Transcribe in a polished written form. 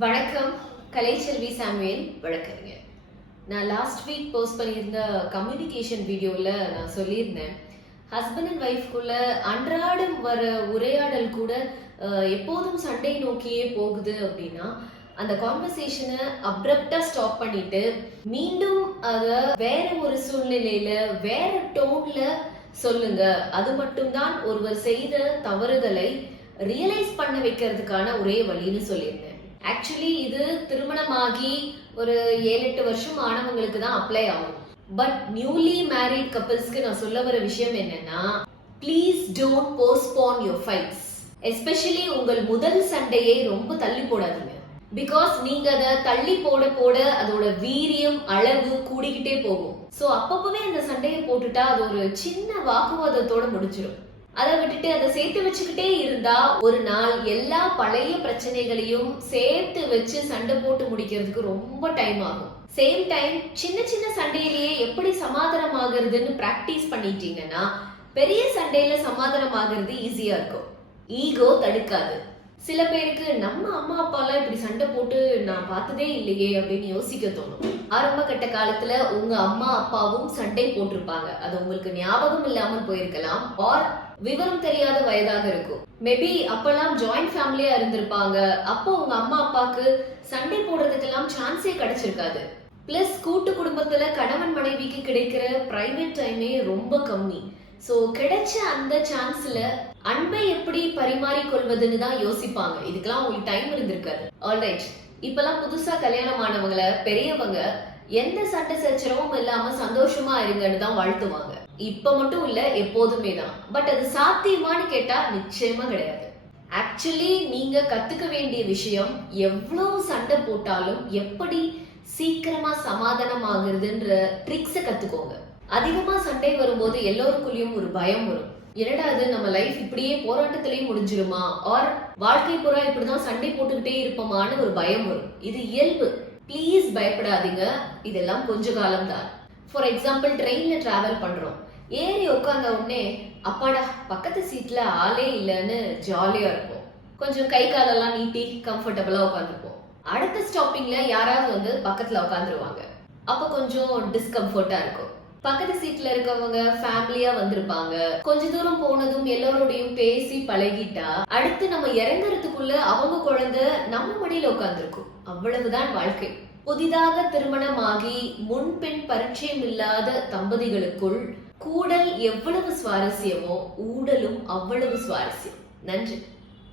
வணக்கம். கலைச்செல்வி சாமுவேல் வழக்கறிஞர். நான் லாஸ்ட் வீக் போஸ்ட் பண்ணியிருந்த கம்யூனிகேஷன் வீடியோவில் நான் சொல்லியிருந்தேன், ஹஸ்பண்ட் அண்ட் ஒய்ஃப்குள்ள அன்றாடம் வர உரையாடல் கூட எப்போதும் சண்டை நோக்கியே போகுது அப்படின்னா அந்த கான்வர்சேஷனை அப்ரப்டா ஸ்டாப் பண்ணிட்டு மீண்டும் அதை வேற ஒரு சூழ்நிலையில வேற டோன்ல சொல்லுங்க. அது மட்டும்தான் ஒருவர் செய்த தவறுதலை ரியலைஸ் பண்ண வைக்கிறதுக்கான ஒரே வழின்னு சொல்லியிருந்தேன். ஆக்சுவலி இது திருமணமாகி ஒரு 7-8 வருஷம் ஆனவங்களுக்கு தான் அப்ளை ஆகும். பட் நியூலி மேரிட் கப்பிள்ஸ்க்கு நான் சொல்ல வர விஷயம் என்னன்னா, please don't postpone your fights. Especially உங்கள் முதல் சண்டையை ரொம்ப தள்ளி போடாதீங்க. பிகாஸ் நீங்க அதை தள்ளி போட போட அதோட வீரியம் அளவு கூடிக்கிட்டே போகும். ஸோ அப்பப்பவே அந்த சண்டையை போட்டுட்டா அது ஒரு சின்ன வாக்குவாதத்தோட முடிச்சிடும். அதை விட்டுட்டு அதை சேர்த்து வச்சுக்கிட்டே இருந்தா ஒரு நாள் எல்லா பழைய பிரச்சனைகளையும் சேர்த்து வச்சு சண்டை போட்டு முடிக்கிறதுக்கு ரொம்ப டைம் ஆகும். சேம் டைம் சின்ன சின்ன சண்டையிலேயே எப்படி சமாதானம் ஆகுறதுன்னு பிராக்டிஸ் பண்ணிட்டீங்கன்னா பெரிய சண்டையில சமாதானம் ஆகுறது ஈஸியா இருக்கும். ஈகோ தடுக்காது. சில பேருக்கு நம்ம அம்மா அப்பாலாம் இப்படி சண்டை போட்டு நான் பார்த்ததே இல்லையே அப்படின்னு யோசிக்க தோணும். ஆரம்ப கட்ட காலத்துல உங்க அம்மா அப்பாவும் சண்டை போட்டிருப்பாங்க. அது உங்களுக்கு ஞாபகம் இல்லாமல் போயிருக்கலாம், ஆர் விவரம் தெரியாத வயதாக இருக்கும். மேபி அப்பெல்லாம் ஜாயிண்ட் ஃபேமிலியா இருந்திருப்பாங்க. அப்போ உங்க அம்மா அப்பாக்கு சண்டை போடுறதுக்கெல்லாம் சான்ஸே கிடைச்சிருக்காது. பிளஸ் கூட்டு குடும்பத்துல கணவன் மனைவிக்கு கிடைக்கிற பிரைவேட் டைமே ரொம்ப கம்மி. சோ கிடைச்ச அந்த சான்ஸ்ல அன்பை எப்படி பரிமாறிக்கொள்வதுன்னு தான் யோசிப்பாங்க. இதுக்கெல்லாம் உங்களுக்கு டைம் இருந்திருக்காது. ஆல்ரைட், இப்பெல்லாம் புதுசா கல்யாணம் ஆனவங்கள பெரியவங்க எந்த சண்டை சச்சரவும் இல்லாம சந்தோஷமா இருங்கன்னு தான் வாழ்த்துவாங்க. இப்ப மட்டும் இல்ல, எப்போதுமே தான். பட் அது சாத்தியமானு கேட்டா நிச்சயமா கிடையாது. ஆக்சுவலி நீங்க கத்துக்க வேண்டிய விஷயம், எவ்வளவு சண்டை போட்டாலும் எப்படி சீக்கிரமா சமாதானம் ஆகுறதுன்ற ட்ரிக்ஸ கத்துக்கோங்க. அதிகமா சண்டை வரும்போது எல்லோருக்குள்ளயும் ஒரு பயம் வரும். என்னடா அது, நம்ம லைஃப் இப்படியே போராட்டத்திலேயே முடிஞ்சிருமா, ஆர் வாழ்க்கை பூரா இப்படிதான் சண்டை போட்டுக்கிட்டே இருப்போமான்னு ஒரு பயம் வரும். இது இயல்பு. ப்ளீஸ் பயப்படாதீங்க. இதெல்லாம் கொஞ்ச காலம் தான். ஃபார் எக்ஸாம்பிள், ட்ரெயின்ல டிராவல் பண்றோம். ஏறி உட்கார்ந்த உடனே அப்பாடா பக்கத்து சீட்ல ஆளே இல்லைன்னு ஜாலியா இருப்போம். கொஞ்சம் கை காலெல்லாம் நீட்டி கம்ஃபர்டபுளா உட்காந்துருப்போம். அடுத்த ஸ்டாப்பிங்ல யாராவது வந்து பக்கத்துல உட்காந்துருவாங்க. அப்ப கொஞ்சம் டிஸ்கம்ஃபர்ட்டா இருக்கும். பக்கத்து சீட்ல இருக்கவங்க ஃபேமிலியா வந்திருப்பாங்க. கொஞ்ச தூரம் போனதும் எல்லாரோடையும் பேசி பழகிட்டா அடுத்து நம்ம இறங்குறதுக்குள்ள அவங்க குழந்தை நம்ம மடியில உட்கார்ந்துருக்கும். அவ்வளவுதான் வாழ்க்கை. புதிதாக திருமணமாகி முன்பின் பரிச்சயம் இல்லாத தம்பதிகளுக்குள் கூடல் எவ்வளவு சுவாரஸ்யமோ ஊடலும் அவ்வளவு சுவாரஸ்யம். நன்றி.